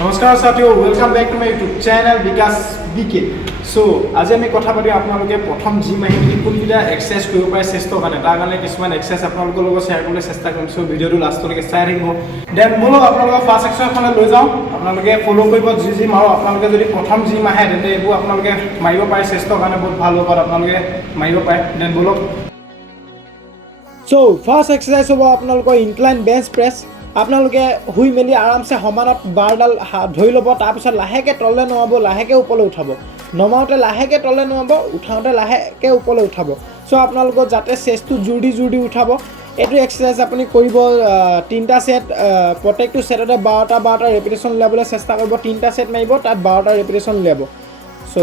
নমস্কাৰ সাথীও welcome back to my YouTube channel Bikash BK so আজি আমি কথা পাতি আপোনালোকে প্ৰথম জিম আহি কোনবিধা এক্সাৰসাইজ কৰিব পাৰে চেষ্টৰ কাৰণে তাৰ কাৰণে কিছুমান এক্সাৰসাইজ আপোনালোকৰ লগত শ্বেয়াৰ কৰিবলৈ চেষ্টা কৰিম সো ভিডিঅটো লাষ্টলৈকে চাই থাকিব দেন বলক আপোনালোকক ফাৰ্ষ্ট এক্সাৰসাইজখনে লৈ যাওঁ আপোনালোকে ফলো কৰিব যি মাৰো আপোনালোকে যদি প্ৰথম জিম আহে তেন্তে এইবোৰ আপোনালোকে মাৰিব পাৰে চেষ্টৰ কাৰণে বহুত ভাল হ'ব আপোনালোকে মাৰিব পাৰে দেন বলক সো ফাৰ্ষ্ট এক্সাৰসাইজ হ'ব আপোনালোকৰ ইনক্লাইন বেঞ্চ প্ৰেছ আপোনালোকে হুই মেলি আৰামছে সমানত বাৰডাল ধৰি ল'ব তাৰপিছত লাহেকৈ তললৈ নমাব লাহেকৈ ওপৰলৈ উঠাব নমাওঁতে লাহেকৈ তললৈ নমাব উঠাওঁতে লাহেকৈ ওপৰলৈ উঠাব চ' আপোনালোকৰ যাতে চেষ্টটো জোৰ দি উঠাব এইটো এক্সাৰচাইজ আপুনি কৰিব তিনিটা সেট প্ৰত্যেকটো সেটতে 12টা ৰেপিটেশ্যন উলিয়াবলৈ চেষ্টা কৰিব তিনিটা সেট মাৰিব তাত 12টা ৰেপিটেশ্যন উলিয়াব চ'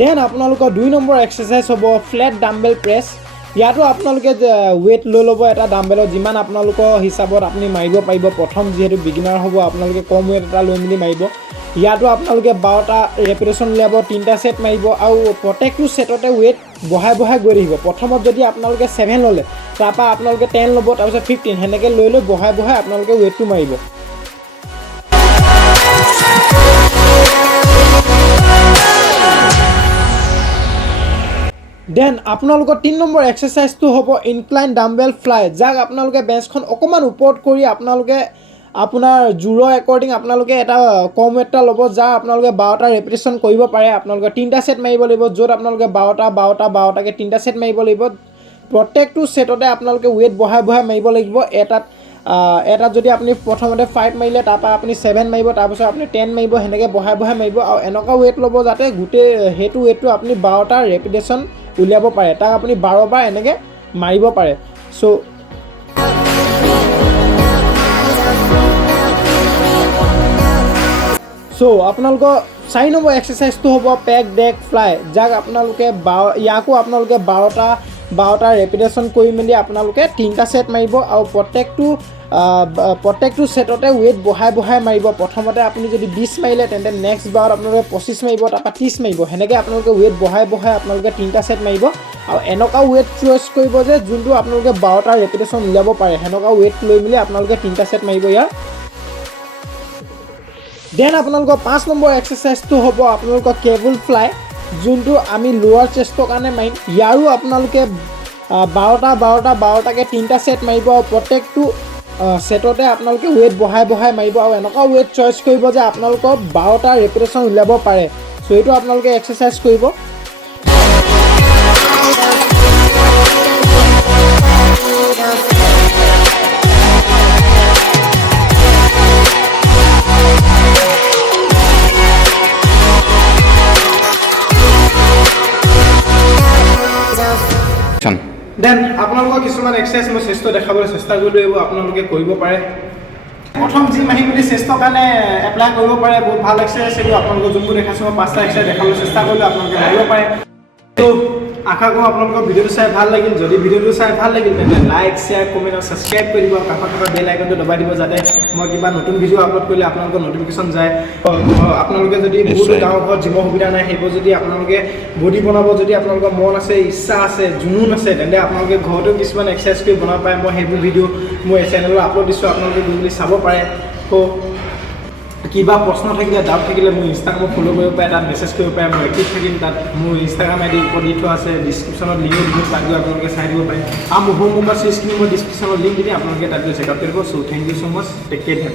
দেন আপোনালোকৰ 2 নম্বৰ এক্সাৰসাইজ হ'ব ফ্লেট ডাম্বেল প্ৰেছ ইয়াতো আপোনালোকে ওয়েট লৈ ল'ব এটা ডাম্বেলত যিমান আপোনালোকৰ হিচাপত আপুনি মাৰিব পাৰিব প্ৰথম যিহেতু বিগিনাৰ হ'ব আপোনালোকে কম ওয়েট এটা লৈ মেলি মাৰিব ইয়াতো আপোনালোকে 12টা ৰেপিটেশ্যন উলিয়াব তিনিটা সেট মাৰিব আৰু প্ৰত্যেকটো সেটতে ওয়েট বহাই গৈ থাকিব প্ৰথমত যদি আপোনালোকে 7 ল'লে তাৰপৰা আপোনালোকে 10 ল'ব তাৰপিছত 15 সেনেকৈ লৈ বহাই আপোনালোকে ওয়েটটো মাৰিব দেন আপোনালোকৰ 3 নম্বৰ এক্সাৰসাইজটো হ'ব ইনক্লাইন ডাম্বেল ফ্লাই যাক আপোনালোকে বেঞ্চখন অকণমান ওপৰত কৰি আপোনালোকে আপোনাৰ জোৰৰ একৰ্ডিং আপোনালোকে এটা কম ওয়েট এটা ল'ব যা আপোনালোকে 12টা ৰেপিটেশ্যন কৰিব পাৰে আপোনালোকে তিনিটা সেট মাৰিব লাগিব য'ত আপোনালোকে 12টাকৈ তিনিটা সেট মাৰিব লাগিব প্ৰত্যেকটো সেটতে আপোনালোকে ওয়েট বহাই মাৰিব লাগিব এটাত যদি আপুনি প্ৰথমতে 5 মাৰিলে তাৰপৰা আপুনি 7 মাৰিব তাৰপিছত আপুনি 10 মাৰিব সেনেকৈ বহাই মাৰিব আৰু এনেকুৱা ওয়েট ল'ব যাতে গোটেই সেইটো ওয়েটটো আপুনি 12টা ৰেপিটেশ্যন উলিয়াব পাৰে তাক আপুনি 12 বাৰ এনেকৈ মাৰিব পাৰে চ' আপোনালোকৰ 4 নম্বৰ এক্সাৰসাইজটো হ'ব পেক ডেক ফ্লাই যাক আপোনালোকে ইয়াকো আপোনালোকে 12টা ৰেপিটেশ্যন কৰি মেলি আপোনালোকে তিনিটা সেট মাৰিব আৰু প্ৰত্যেকটো সেটতে ওয়েট বহাই মাৰিব প্ৰথমতে আপুনি যদি 20 মাৰিলে তেন্তে নেক্সট বাৰত আপোনালোকে 25 মাৰিব তাৰপৰা 30 মাৰিব সেনেকৈ আপোনালোকে ওয়েট বহাই আপোনালোকে তিনিটা সেট মাৰিব আৰু এনেকুৱা ওয়েট চইচ কৰিব যে যোনটো আপোনালোকে 12টা ৰেপিটেশ্যন উলিয়াব পাৰে সেনেকুৱা ওয়েট লৈ মেলি আপোনালোকে তিনিটা সেট মাৰিব ইয়াৰ দেন আপোনালোকৰ 5 নম্বৰ এক্সাৰসাইজটো হ'ব আপোনালোকৰ কেবল ফ্লাই যোনটো আমি লোৱাৰ চেষ্টৰ কাৰণে মাৰিম ইয়াৰো আপোনালোকে 12টাকৈ তিনিটা সেট মাৰিব আৰু প্ৰত্যেকটো সেটতে আপোনালোকে ওয়েট বহাই মাৰিব আৰু এনেকুৱা ওয়েট চইচ কৰিব যে আপোনালোকৰ 12টা ৰেপিটেশ্যন উলিয়াব পাৰে চ' এইটো আপোনালোকে এক্সাৰসাইজ কৰিব দেন আপোনালোকৰ কিছুমান এক্সাৰসাইজ মই চেষ্টা দেখাবলৈ চেষ্টা কৰিলোঁ এইবোৰ আপোনালোকে কৰিব পাৰে প্ৰথম জিম আহি মেলি চেষ্টৰ কাৰণে এপ্লাই কৰিব পাৰে বহুত ভাল এক্সাৰসাইজ এইবোৰ আপোনালোকৰ যোনবোৰ দেখাইছোঁ মই 5টা এক্সাৰসাইজ দেখাবলৈ চেষ্টা কৰিলোঁ আপোনালোকে মাৰিব পাৰে তো আশা কৰোঁ আপোনালোকৰ ভিডিঅ'টো চাই ভাল লাগিল যদি ভিডিঅ'টো চাই ভাল লাগিল তেন্তে লাইক শ্বেয়াৰ কমেণ্ট আৰু ছাবস্ক্ৰাইব কৰি দিব কাষত থকা বেল আইকনটো দবাই দিব যাতে মই কিবা নতুন ভিডিঅ' আপলোড কৰিলে আপোনালোকৰ নটিফিকেশ্যন যায় আপোনালোকে যদি বহুতো গাঁৱৰ ঘৰত জিমৰ সুবিধা নাই সেইবোৰ যদি আপোনালোকে বডি বনাব যদি আপোনালোকৰ মন আছে ইচ্ছা আছে জুনুন আছে তেন্তে আপোনালোকে ঘৰতেও কিছুমান এক্সাৰসাইজ কৰি বনাব পাৰে মই সেইবোৰ ভিডিঅ' মই এই চেনেলত আপলোড দিছোঁ আপোনালোকে গৈ মেলি চাব পাৰে তো কিবা প্ৰশ্ন থাকিলে ডাউট থাকিলে মোৰ ইনষ্টাগ্ৰামত ফ'ল' কৰিব পাৰে তাত মেছেজ কৰিব পাৰে মই এক্টিভ থাকিম তাত মোৰ ইনষ্টাগ্ৰাম আইডি ওপৰত দি থোৱা আছে ডিছক্ৰিপশ্যনত লিংক দিব তাত গৈ আপোনালোকে চাই দিব পাৰে আৰু মোৰ হোম নম্বৰ চুইচখিনি মই ডিছক্ৰিপশ্যনত লিংক দি দিম আপোনালোকে তাত গৈ চেকআউট কৰিব so' thank you so' much take care